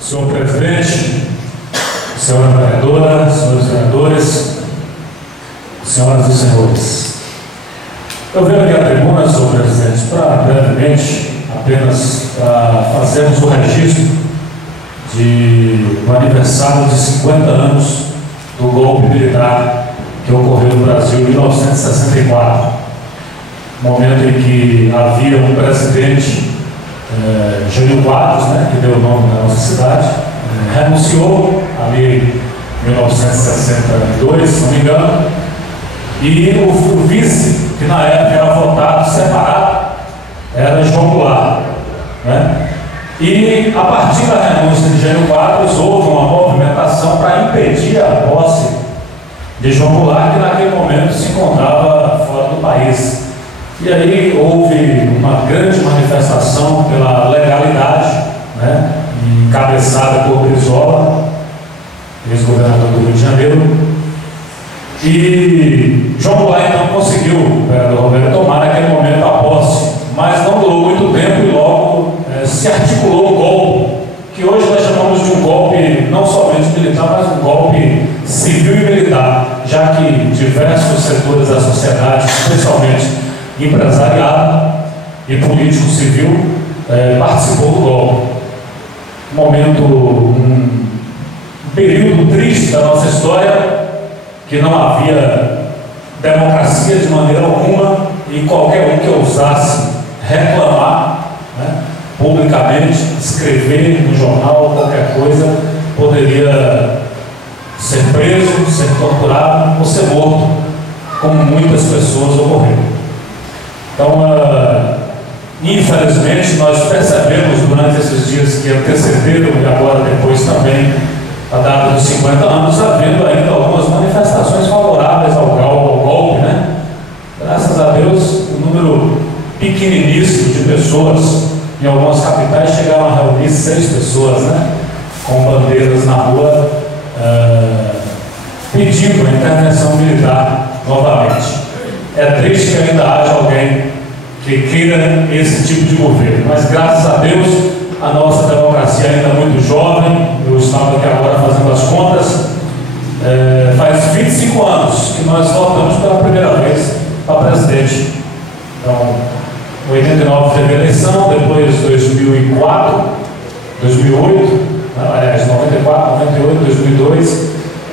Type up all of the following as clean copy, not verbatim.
Senhor presidente, senhora vereadora, senhores vereadores, senhoras e senhores, eu venho aqui à tribuna, senhor presidente, para brevemente, apenas para fazermos o registro do aniversário de 50 anos do golpe militar que ocorreu no Brasil em 1964, momento em que havia um presidente, Jânio Quadros, que deu o nome da nossa cidade, renunciou ali em 1962, se não me engano, e o vice, que na época era votado separado, era João Goulart, E a partir da renúncia de Jânio Quadros houve uma movimentação para impedir a posse de João Goulart, que naquele momento se encontrava fora do país. E aí houve uma grande manifestação pela legalidade, encabeçada por Brizola, ex-governador do Rio de Janeiro. E João Goulart então conseguiu, o vereador Roberto, tomar naquele momento a posse, mas não durou muito tempo e logo se articulou o golpe, que hoje nós chamamos de um golpe não somente militar, mas um golpe civil e militar, já que diversos setores da sociedade, especialmente empresariado e político civil, participou do golpe. Um período triste da nossa história, que não havia democracia de maneira alguma, e qualquer um que ousasse reclamar publicamente, escrever no jornal qualquer coisa, poderia ser preso, ser torturado ou ser morto, como muitas pessoas ocorreram. Então, infelizmente, nós percebemos durante esses dias que antecederam e agora depois também a data dos 50 anos, havendo ainda algumas manifestações favoráveis ao golpe, Graças a Deus, um número pequeniníssimo de pessoas, em algumas capitais chegaram a reunir 6 pessoas, com bandeiras na rua, pedindo a intervenção militar novamente. É triste que ainda haja alguém que queira esse tipo de governo, mas graças a Deus a nossa democracia ainda é muito jovem. Eu estava aqui agora fazendo as contas, faz 25 anos que nós votamos pela primeira vez para presidente. Então, 89 teve eleição, depois 2004, 2008, aliás, 94, 98, 2002,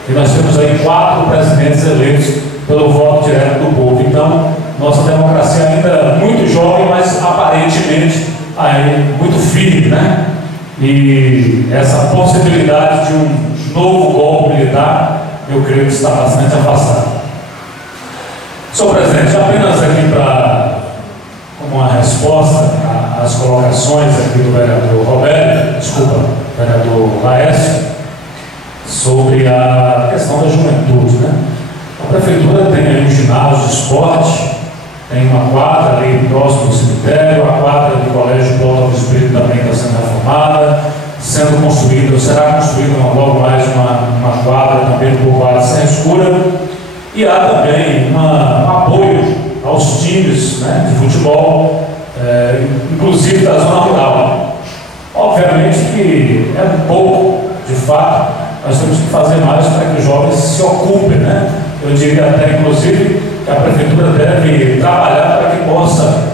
e nós temos aí 4 presidentes eleitos pelo voto direto do povo. Então, nossa democracia ainda é muito jovem, mas aparentemente aí muito firme, E essa possibilidade de um novo golpe militar, eu creio que está bastante afastada. Senhor presidente, apenas aqui como uma resposta às colocações aqui do vereador vereador Laércio, sobre a questão da juventude, A prefeitura tem aí um ginásio de esporte, tem uma quadra ali próximo do cemitério, a quadra do Colégio Plauto do Espírito também está sendo reformada, sendo construída, será construída logo mais uma quadra também por quadra sem escura, e há também um apoio aos times de futebol, inclusive da zona rural. Obviamente que é um pouco, de fato, nós temos que fazer mais para que os jovens se ocupem, Eu diria até, inclusive, que a prefeitura deve trabalhar para que possa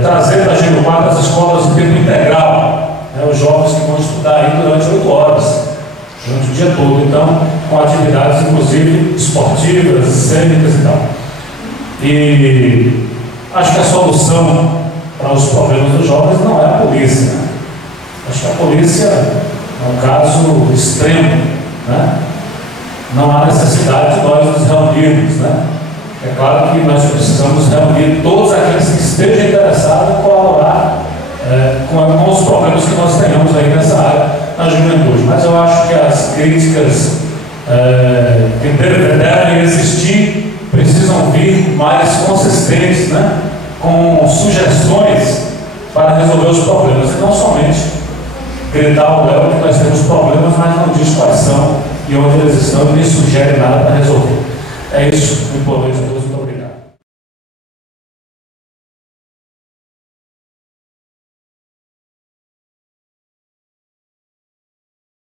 trazer para Jânio Quadros as escolas de tempo integral, os jovens que vão estudar aí durante 8 horas, durante o dia todo, então, com atividades, inclusive, esportivas, cênicas e tal. E acho que a solução para os problemas dos jovens não é a polícia, Acho que a polícia é um caso extremo, Não há necessidade de nós nos reunirmos, É claro que nós precisamos reunir todos aqueles que estejam interessados em colaborar com os problemas que nós tenhamos aí nessa área na juventude. Mas eu acho que as críticas que devem existir precisam vir mais consistentes, com sugestões para resolver os problemas, e não somente gritar ao léu que nós temos problemas, mas não diz quais são e onde eles estão e nem sugere nada para resolver. É isso, muito boa noite a todos.